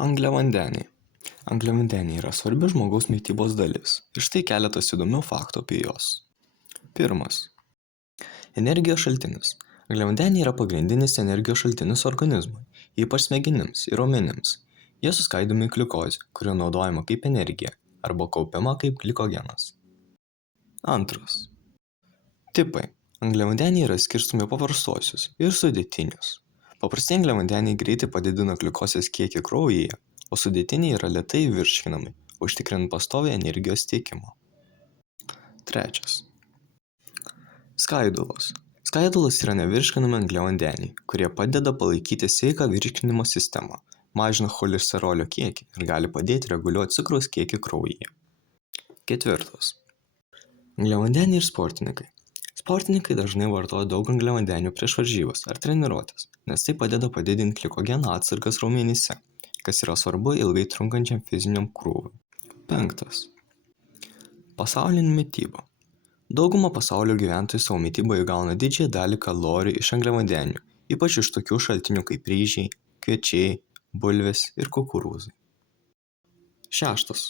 Angliavandeniai. Angliavandeniai yra svarbi žmogaus mitybos dalis. Ir štai keletas įdomių faktų apie juos. Pirmas. Energijos šaltinis. Angliavandeniai yra pagrindinis energijos šaltinis organizmui, ypač smegenims ir raumenims. Jie suskaidomi į gliukozę, kuri naudojama kaip energija arba kaupiama kaip glikogenas. Antras. Tipai. Angliavandeniai yra skirstomi į paprastuosius ir sudėtinius. Paprasti angliavandeniai greitai padidina gliukozės kiekį kraujyje, o sudėtiniai yra lėtai virškinami, užtikrinant pastovią energijos tiekimą. Trečias. Skaidulos. Skaidulos yra nevirškinami angliavandeniai, kurie padeda palaikyti sveiką virškinimo sistemą, mažina cholesterolio kiekį ir gali padėti reguliuoti cukraus kiekį kraujyje. Ketvirtas. Angliavandeniai ir sportininkai. Sportininkai dažnai vartoja daug angliavandenių prieš varžybas ar treniruotes, nes tai padeda padidinti glikogeno atsargas raumenyse, kas yra svarbu ilgai trunkančiam fiziniam krūviui. Penktas. Pasaulinė mityba. Dauguma pasaulio gyventojų savo mityboje gauna didžiąją dalį kalorijų iš angliavandenių, ypač iš tokių šaltinių kaip ryžiai, kviečiai, bulvės ir kukurūzai. Šeštas.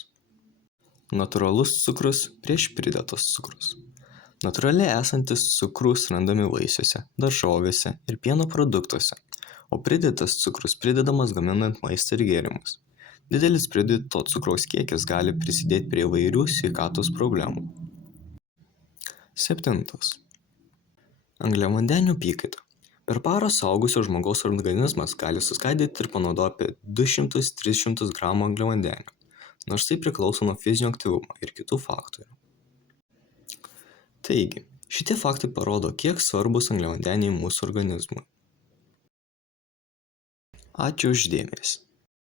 Natūralus cukrus prieš pridėtas cukrus. Natūraliai esantis cukrus randami vaisiuose, daržovėse ir pieno produktuose, o pridėtas cukrus pridedamas gaminant maistą ir gėrimus. Didelis pridėto cukraus kiekis gali prisidėti prie įvairių sveikatos problemų. Septintas. Angliavandenių apykaita. Per parą suaugusio žmogaus organizmas gali suskaidyti ir panaudoti apie 200–300 gramų angliavandenių, nors tai priklauso nuo fizinio aktyvumo ir kitų faktorių. Taigi, šitie faktai parodo, kiek svarbus angliavandeniai mūsų organizmui. Ačiū už dėmesį.